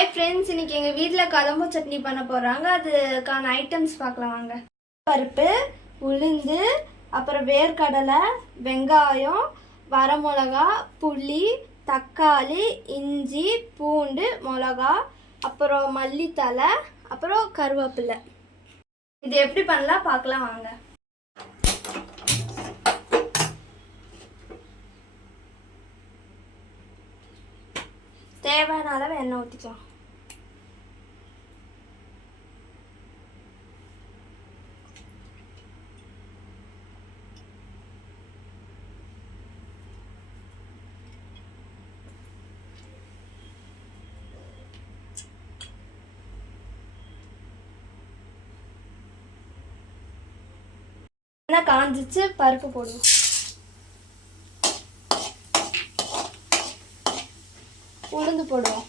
Hi friends இன்னைக்கு எங்கள் வீட்டில் கதம்பு சட்னி பண்ண போகிறாங்க அதுக்கான ஐட்டம்ஸ் பார்க்கலாம் வாங்க. பருப்பு உளுந்து அப்புறம் வேர்க்கடலை வெங்காயம் வரமிளகா புளி தக்காளி இஞ்சி பூண்டு மிளகா அப்புறம் மல்லித்தலை அப்புறம் கருவேப்பிலை. இது எப்படி பண்ணலாம் பார்க்கலாம் வாங்க. தேவையான அளவு எண்ணெய் ஊற்றிக்கலாம் எண்ணெய் காஞ்சிச்சு பருப்பு போடுவோம். உளுந்து போடுவோம்.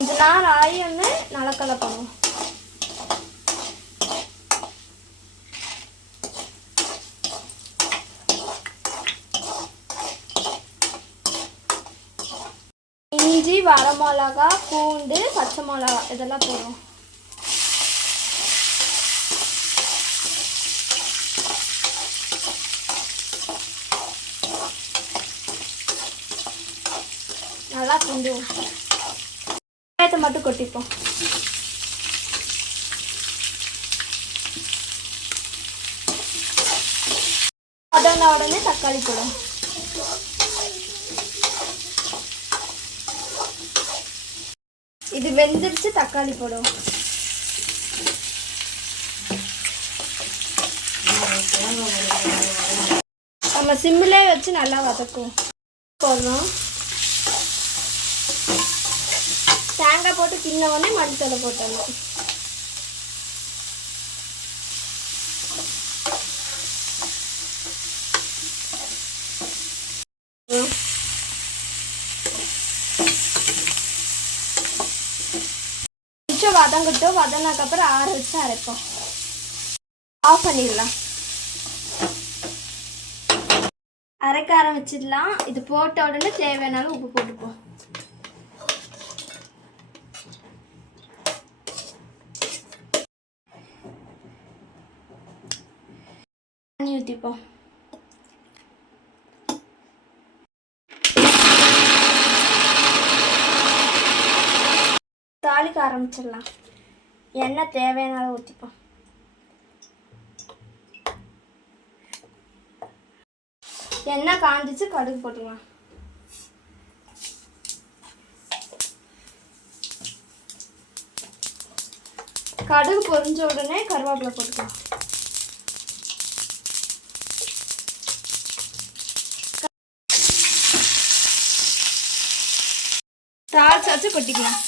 கொஞ்ச நாள் ஆகி வந்து நிலக்கடலை பண்ணுவோம் இஞ்சி வரமிளகா பூண்டு பச்சை மிளகா இதெல்லாம் போடுவோம். நல்லா கொஞ்சம் வெங்காயத்தை மட்டும் கொட்டிப்போம். அதன உடனே தக்காளி போடும் இது வெந்துருச்சு தக்காளி போடும் நம்ம சிம்மிலே வச்சு நல்லா வதக்கும் போடுறோம். போட்டு கிண்ண உடனே மல்லித்தலை போட்டுடணும் கொஞ்சம் வதங்கட்டும் வதங்கினதுக்கப்புறம் ஆற வச்சு அரைப்போம் ஆஃப் பண்ணிடலாம் அரைக்க ஆரம்பிச்சிடலாம் இது போட்ட உடனே தேவையானாலும் உப்பு போட்டுப்போம் தண்ணி ஊற்றிப்போம் தாளிக்க ஆரம்பிச்சிடலாம். எண்ணெய் தேவையான ஊற்றிப்போம் எண்ணெய் காஞ்சிச்சு கடுகு போட்டுக்கலாம். கடுகு பொரிஞ்ச உடனே கருவேப்பிலை போட்டுக்கலாம். தாளிச்சு வச்சு கொட்டிக்கலாம்.